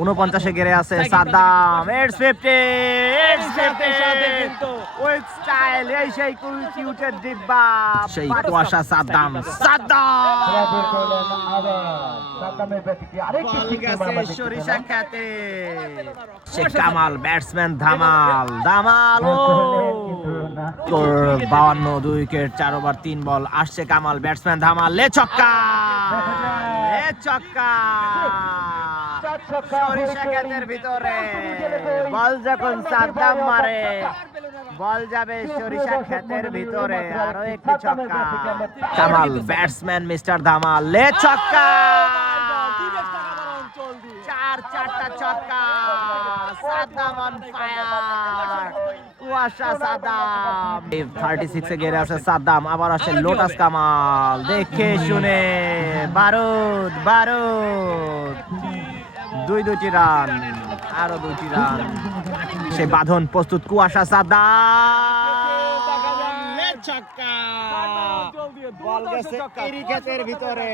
49 গেড়ে আছে Saddam. It's 50, it's 50 with style. এই সেই কিউটের ডিব্বা, সেই কুয়াশা সাদ্দাম। সরিষা খেতে Sheikh Kamal, batsman Dhamaal Dhamaal. 52 2 wicket, 4 over 3 বল। আসছে কামাল, ব্যাটসম্যান ধামাল, লে ছক্কা, লে ছক্কা। সরিষা ক্ষেতের ভিতরে বল যখন সাদ্দাম মারে, বল যাবে সরিষা ক্ষেতের ভিতরে। আরো একটি ছক্কা। কামাল, ব্যাটসম্যান মিস্টার ধামাল, লে ছক্কা। 4টা ছক্কা। Saddam on fire. কুয়াশা সাদ্দাম। 36 এ গেড়ে আছে সাদ্দাম। আবার আসে লোটাস কামাল, দেখে শুনে বারুদ বারুদ। 2টি রান, আরো 2টি রান। সে বাঁধন প্রস্তুত। কুয়াশা সাদ্দাম, ছক্কা। বল গেছে এরি ক্ষেতের ভিতরে।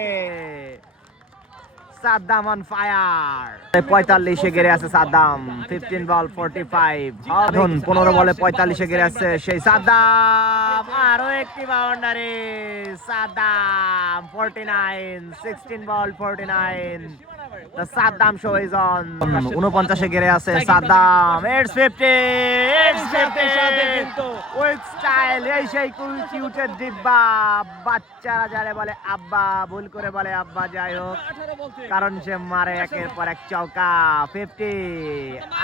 Saddam on fire. 45 এ গেড়ে আছে সাদ্দাম। 15 বল 45। বাঁধন 15 বলে 45 এ গেড়ে আছে সেই সাদ্দাম। আরো একটি boundary. Saddam 49, 16 ball 49। The Saddam show is on. 49 এ গেড়ে আছে Saddam. It's 50, it's 50 with style. এই সেই কিউটের ডিব্বা, বাচ্চারা যারে বলে আব্বা, ভুল করে বলে আব্বা, যাই হোক, কারণ সে মারে একের পর এক চৌকা। 50,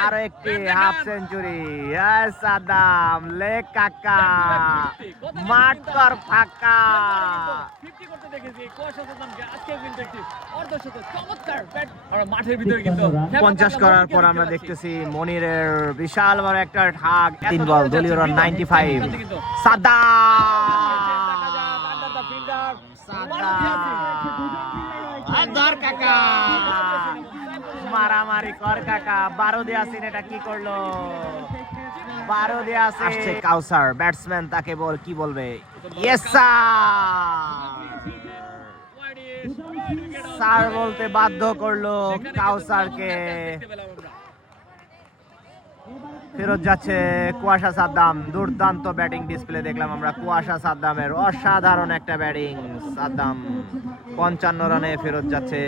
আরো একটি হাফ সেঞ্চুরি। সাদ্দাম, লে কাকা, মাঠ কর ফাঁকা। 50 করার পর আমরা দেখতেছি মনিরের বিশাল বড় একটা ঠাক। 3 বল, দলীয় রান 95। কাকা মারামারি কর কাকা। 12 দিয়ে আসিন, এটা কি করলো? 12 দিয়ে আসছে কাউসার, ব্যাটসম্যান, তাকে কি বলবে? ইয়েস স্যার বলতে বাধ্য করলো কাউসারকে। ফেরত যাচ্ছে কুয়াশা সাদ্দাম। দুর্দান্ত ব্যাটিং ডিসপ্লে দেখলাম আমরা কুয়াশা সাদ্দামের। অসাধারণ একটা ব্যাটিং। সাদ্দাম 55 রানে ফেরত যাচ্ছে।